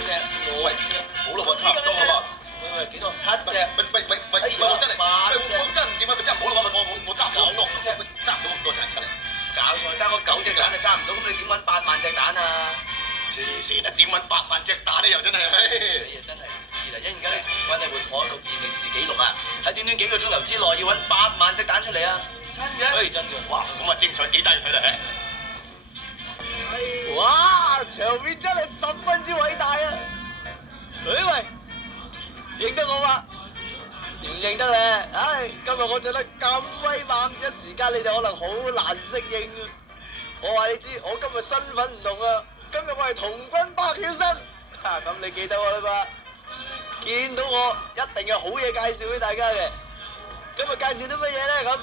幾隻？喂，好啦喎，差唔多啦喎。喂，幾多？7隻。喂，我真係8隻，我真係唔掂啊！真係唔好啦喎，我揸唔到咁多，揸唔到咁多隻真係。搞錯，爭嗰9隻蛋就揸唔到，咁你點揾8萬隻蛋啊？黐線啊！點揾8萬隻蛋咧？又真係，你又真係唔知啦！一陣間嚟同軍你會破一個健力士紀錄啊！喺短短幾個鐘頭之內要揾8萬隻蛋出嚟啊！真嘅？真嘅。哇！咁啊精彩幾得意睇嚟。哇！場面真係十分之偉大啊！喂，認得我嘛？認得咧？唉，今日我着得咁威猛，一時間你哋可能好難適應啊！我話你知，我今日身份唔同啊！今日我係童軍百曉生，咁你記得我啦嘛？見到我一定有好嘢介紹俾大家嘅。今日介紹啲乜嘢咧？咁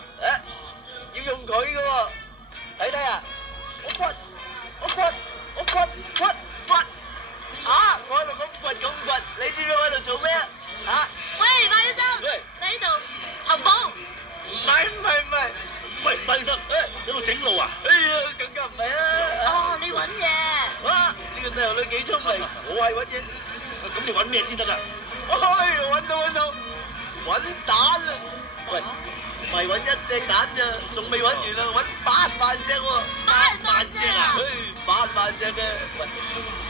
要用佢嘅喎，睇啊！我掘，我喺度咁掘，你知唔知我喺度做咩啊？喂，馬醫生，喂，你喺度尋寶？唔係，喂，馬醫生，喺度整路啊？哎呀，更加唔係啊！哦，你揾嘢。哇，呢個細路女幾聰明，我係揾嘢。咁你揾咩先得㗎？哎，揾到，揾蛋啊！喂，唔係揾一隻蛋咋，仲未揾完啊，揾8萬隻喎。8萬隻啊？ 8萬隻嘅，喂，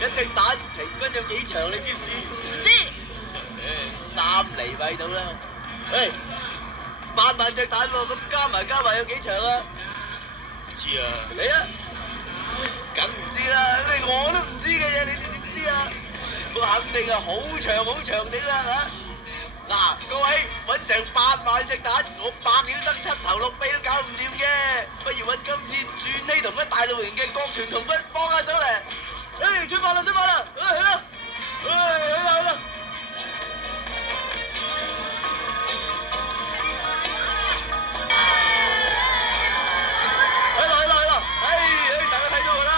一隻蛋平均有幾長你知唔知？唔知。3厘米到啦。誒，8萬隻蛋喎，咁加埋有幾長啊？唔知啊。你啊？梗唔知啦，你我都唔知嘅嘢，你哋點知啊？我肯定係好長啲啦嚇。嗱，各位揾成8萬隻蛋，我百曉生7頭6臂都搞唔掂嘅，不如揾今次轉禧同一大露營嘅國團童軍幫下手嚟。誒，出發啦！去啦！去啦！大家睇到啦，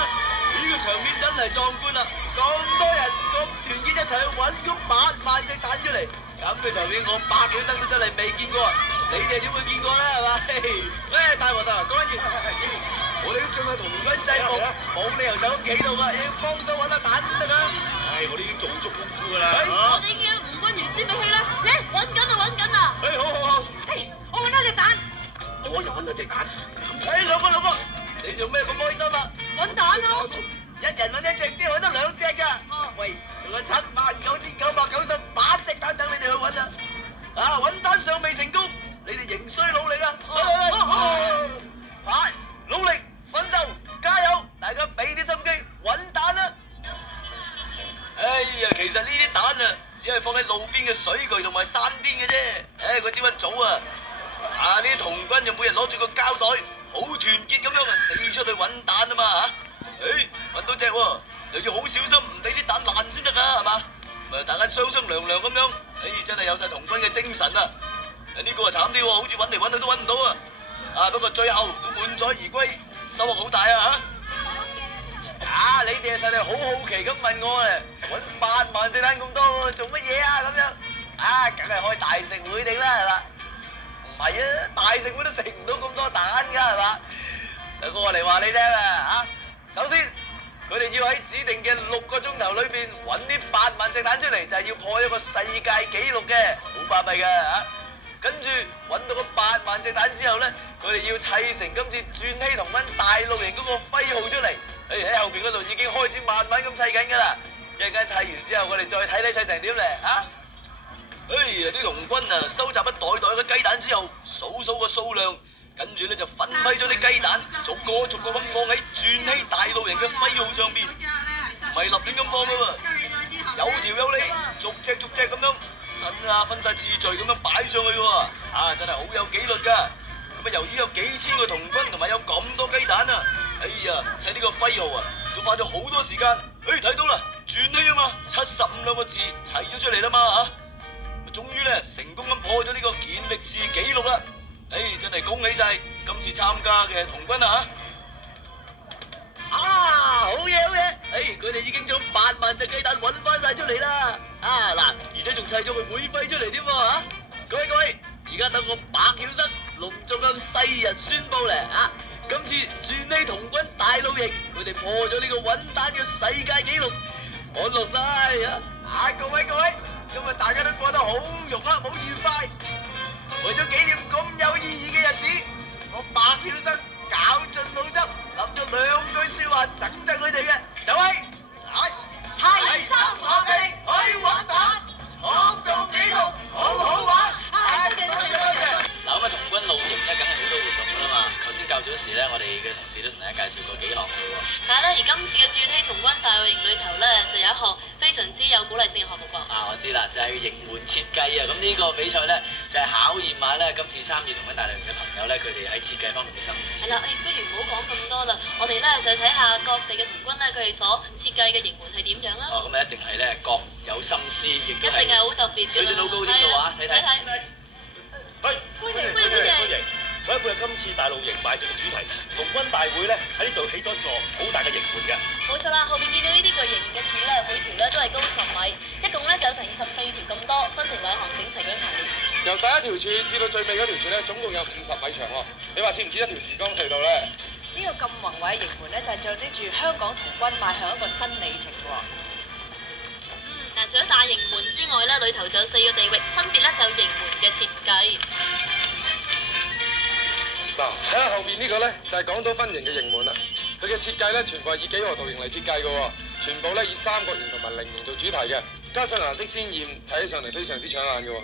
呢個場面真係壯觀啦！咁多人咁團結一齊去揾嗰8萬隻蛋出嚟。咁嘅場面我百曉生都真係未見過啊！你哋點會見過咧？係嘛？喂，大王，講緊嘢，我哋都仲係童軍制服，冇理由就咁企度噶，要幫手揾下蛋先得噶。唉，我哋已經做足功夫噶啦。我哋已經吳軍原先咪去啦，嚟揾緊啊！好。我揾到隻蛋。我又揾到隻蛋。兩個，你做咩咁開心啊？揾蛋咯！一人揾一隻，即係揾得2隻咋？喂，仲有79998隻蛋等你哋去揾啊！揾蛋尚未成功，你哋仍需努力啊！努力奮鬥，加油！大家俾啲心機揾蛋啦！哎呀，其實呢啲蛋啊，只係放喺路邊嘅水渠同埋山邊嘅啫。嗰朝一早啊，呢啲童軍就每人攞住個膠袋，好團結咁樣四出去揾蛋啊嘛嚇！揾到隻喎，又要好小心，唔俾啲蛋爛先得噶，係嘛？咪大家商量咁樣，真係有晒童軍嘅精神啊！呢個啊慘啲喎，好似揾嚟揾去都揾唔到啊！不過最後都滿載而歸，收穫好大啊嚇！你哋實係好好奇咁問我啊，揾8萬隻蛋咁多喎，做乜嘢啊？咁樣梗係開大食會定啦，係嘛？唔係啊，大食會都食唔到咁多蛋㗎，係嘛？我嚟話你聽啊首先，佢哋要喺指定嘅6個鐘頭裏邊揾啲8萬隻蛋出嚟，就係要破一個世界紀錄嘅，好巴閉㗎嚇！跟住揾到個8萬隻蛋之後咧，佢哋要砌成今次轉禧童軍大露營嗰個徽號出嚟。喺後邊嗰度已經開始慢慢咁砌緊㗎啦。一陣間砌完之後，我哋再睇睇砌成點咧嚇！啲童軍啊，收集一袋袋嘅雞蛋之後，數個數量。跟住咧就分批將啲雞蛋逐個咁放喺轉禧大露營嘅徽號上邊，唔係立亂咁放噶喎，有條有理，逐隻咁樣分晒次序咁樣擺上去喎，真係好有紀律噶。咁由於有幾千個童軍同埋有咁多雞蛋啊，砌呢個徽號啊，都花咗好多時間。睇到啦，轉禧啊嘛，75兩個字砌咗出嚟啦嘛嚇，終於咧成功咁破咗呢個健力士紀錄啦！真係恭喜晒今次參加嘅童軍啊！好嘢！佢哋已經將8萬隻雞蛋揾翻晒出嚟啦！嗱，而且仲砌咗個會徽出嚟添喎！各位，而家等我百曉生隆重向世人宣佈咧今次轉禧童軍大露營，佢哋破咗呢個揾蛋嘅世界紀錄，安樂晒啊！各位，今日大家都過得好融洽，好愉快。為咗紀念咁有意義嘅日子，我白曉生絞盡腦汁，諗咗2句説話整陣佢哋嘅，就係齊心合力去玩蛋，創造紀錄，好好玩。嗱咁啊，童軍露營咧，梗係好多活動㗎啦嘛。頭先較早時咧，我哋嘅同事都同大家介紹過幾項嘅喎。但係咧，而今次嘅鑽禧童軍大露營裏頭咧，就有一項非常之有鼓勵性嘅項目噃。我知啦，就係營門設計啊！咁呢個比賽咧，就係考驗下咧今次參與童軍大露營嘅朋友咧，佢哋喺設計方面嘅心思。係啦，不如唔好講咁多啦，我哋咧就睇下各地嘅童軍咧，佢哋所設計嘅營門係點樣啊？咁一定係咧各有心思，亦都係一定係好特別嘅，水準好高添嘅話，睇睇。係歡迎！我一半係今次大露營邁進嘅主題，童軍大會咧喺呢度起咗一座好大嘅營門嘅。冇錯啦，後邊見到呢啲巨型嘅柱咧，每條咧都係高10米，一共咧就有成24條咁多，分成2行整齊咁排列。由第一條柱至到最尾嗰條柱咧，總共有50米長喎。你話似唔似一條時光隧道咧？呢個咁宏偉嘅營門咧，就係象徵住香港童軍邁向一個新里程喎。除咗大營門之外咧，裏頭仲有4個地域，分別咧就有營門嘅設計。嗱，睇下後面呢個咧就係港島分營嘅營門啦。佢嘅設計咧全部係以幾何圖形嚟設計嘅喎，全部咧以三角形同埋菱形做主題嘅，加上顏色鮮豔，睇起上嚟非常之搶眼嘅喎。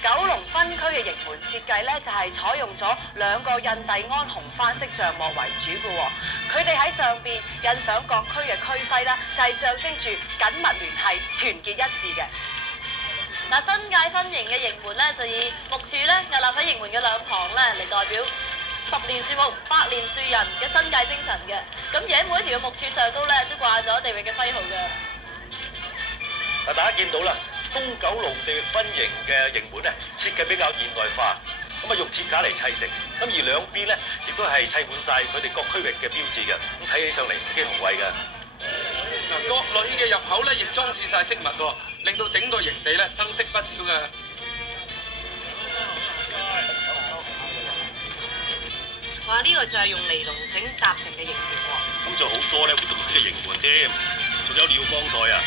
九龍分區嘅營門設計咧，就係採用咗2個印第安紅番式帳幕為主嘅喎。佢哋喺上邊印上各區嘅區徽啦，就係象徵住緊密聯繫、團結一致嘅。嗱，新界分營嘅營門咧，就以木柱咧屹立喺營門嘅兩旁咧，嚟代表10年樹木、百年樹人嘅新界精神嘅。咁而喺每一條嘅木柱上高咧，都掛咗地域嘅徽號嘅。嗱，大家見到啦，東九龍地域分營嘅營門咧，設計比較現代化，咁用鐵架嚟砌成，咁而兩邊咧亦都係砌滿晒佢哋各區域嘅標誌嘅，咁睇起上嚟幾宏偉嘅。各類嘅入口咧，亦裝置晒飾物喎，令到整個營地咧生色不少嘅。哇！呢個就係用尼龍繩搭成嘅營門喎。好咗好多咧活動式嘅營門添，仲有瞭望台啊！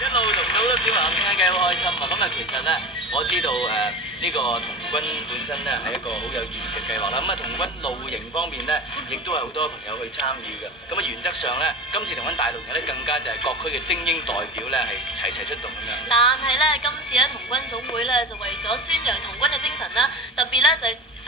一路同好多小朋友傾偈好開心啊！咁其實咧，我知道呢個童軍本身咧係一個好有意義嘅計劃啦。咁童軍露營方面咧，亦都係好多朋友去參與嘅。咁原則上咧，今次童軍大露營咧，更加就係各區嘅精英代表咧係齊出動咁樣。但係咧，今次咧童軍總會咧就為咗宣揚童軍嘅精神啦，特別咧就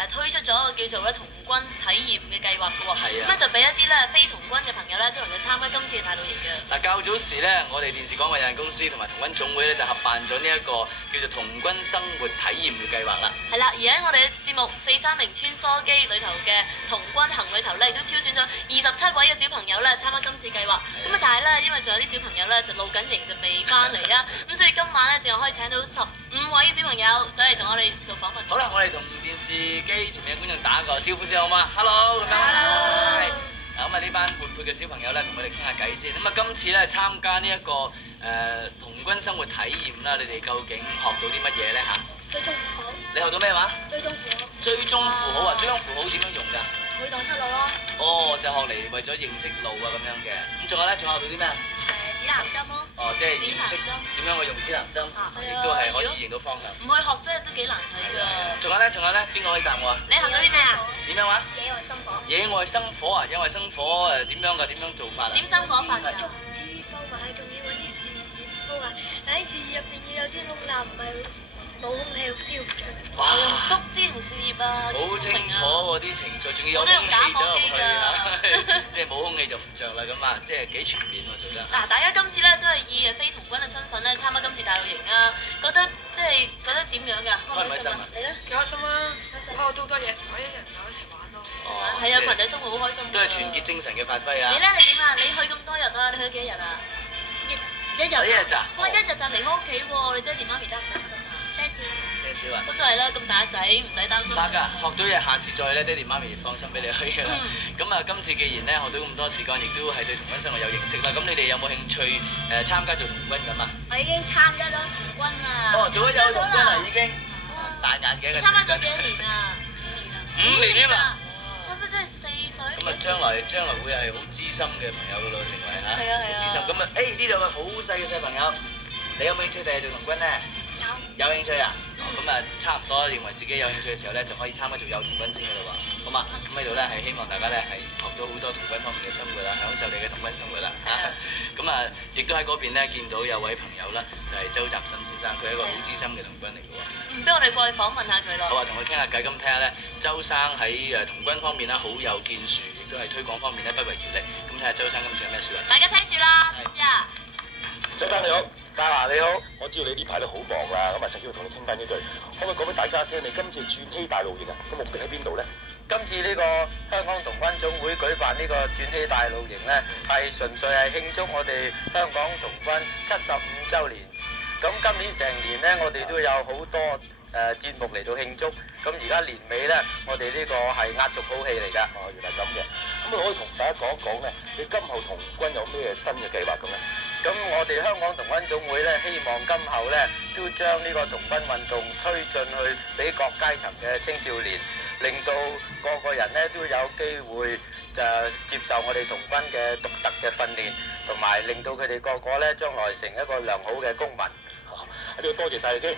推出咗一個叫做咧童軍體驗嘅計劃嘅喎。係啊。咁就俾一啲咧非童軍嘅朋友咧都能夠參加今次嘅大露營嘅。嗱，較早時咧，我哋電視廣播有限公司同埋童軍總會咧就合辦咗呢一個叫做童軍生活體驗嘅計劃啦。係啦，而喺我哋嘅節目430穿梭機裏頭嘅童軍行裏頭咧，亦都挑選咗27位嘅小朋友咧參加今次計劃。咁但係咧，因為仲有啲小朋友咧就露緊營就未翻嚟啊，咁所以今晚咧淨係可以請到15位嘅小朋友上嚟同我哋做訪問。好啦，我哋同電視機前面嘅觀眾打個招呼先好嗎 ？Hello 咁樣。Hello。嗱咁呢班活潑嘅小朋友咧，同佢哋傾下偈先。咁今次咧參加呢一個童軍生活體驗啦，你哋究竟學到啲乜嘢咧嚇？追蹤符號。你學到咩話？追蹤符號。追蹤符號啊！追蹤符號點樣用㗎？每檔失路咯。哦，就學嚟為咗認識路啊咁樣嘅。咁仲有咧，仲學到啲咩啊？指南針咯。哦，即係認識點樣去用指南針，亦都係可以認到方向。唔去學真係都幾難睇㗎。仲有咧，邊個可以答我啊？你學到啲咩啊？點樣話？野外生火。野外生火啊！野外生火點樣㗎？點樣做法啊？點生火法㗎？竹枝煲埋，仲要揾啲樹葉煲埋，喺樹葉入邊要有啲窿罅，唔係冇空氣燒唔着。哇！竹枝同樹葉啊，好清楚喎啲程序，仲要有空氣走入去啊！即係冇空氣就唔着啦咁啊！即係幾全面喎做得。嗱，大家今次咧都係以非童軍嘅身份咧參加今次大露營啊，覺得點樣㗎？開唔開心啊？你咧？幾開心啊！學到好多嘢，同一啲人一齊玩咯。係啊，群體生活好開心。都係團結精神嘅發揮啊！你咧？你點啊？你去咁多日啊？你去咗幾多日啊？一日咋？哇！一日就離開屋企喎，你爹哋媽咪擔唔擔心啊？些少啊！都係啦，咁大個仔唔使擔心。得㗎，學到嘢下次再咧，爹哋媽咪放心俾你去㗎啦。咁啊，今次既然咧學到咁多時間，亦都係對童軍生活有認識啦。咁你哋有冇興趣參加做童軍咁啊？我已經參加咗童軍啦。哦，做咗有童軍啦已經。戴眼鏡嘅。參加咗幾多年啊？ 5年添啊！哇！乜真係4歲？咁啊，將來會係好資深嘅朋友噶咯，成為嚇，係啊係啊好資深。咁啊，呢兩位好細嘅細朋友，你有冇興趣第日做童軍咧？有興趣啊？咁啊，差唔多認為自己有興趣嘅時候咧，就可以參加做幼童軍先噶啦喎。好嘛？咁喺度咧係希望大家咧係學到好多童軍方面嘅生活啦，享受你嘅童軍生活啦嚇。咁啊，亦都喺嗰邊咧見到有位朋友啦，就係周集新先生，佢係一個好資深嘅童軍嚟嘅喎。俾我哋過去訪問下佢咯。好啊，同佢傾下偈，咁睇下咧，周生喺童軍方面咧好有建樹，亦都係推廣方面咧不遺餘力。咁睇下周生今次有咩説話？大家聽住啦，係知啊？周生你好，嘉華你好，我知道你呢排都好忙啦，咁啊趁機會同你傾翻呢句，可唔可以講俾大家聽你今次轉禧大露營啊？個目的喺邊度咧？今次呢個香港童軍總會舉辦呢個轉禧大露營呢，係純粹係慶祝我哋香港童軍75週年。咁今年成年呢，我哋都有好多節目嚟到慶祝。咁而家年尾呢，我哋呢個係壓軸好戲嚟㗎。哦，原來咁嘅。咁啊可以同大家講一講咧，你今後童軍有咩新嘅計劃咁咧？咁我哋香港童軍總會呢，希望今後呢都將呢個童軍運動推進去俾各階層嘅青少年，令到個個人呢都有機會就接受我哋童軍嘅獨特嘅訓練，同埋令到佢哋個個呢將來成一個良好嘅公民。喺呢度多謝晒你先。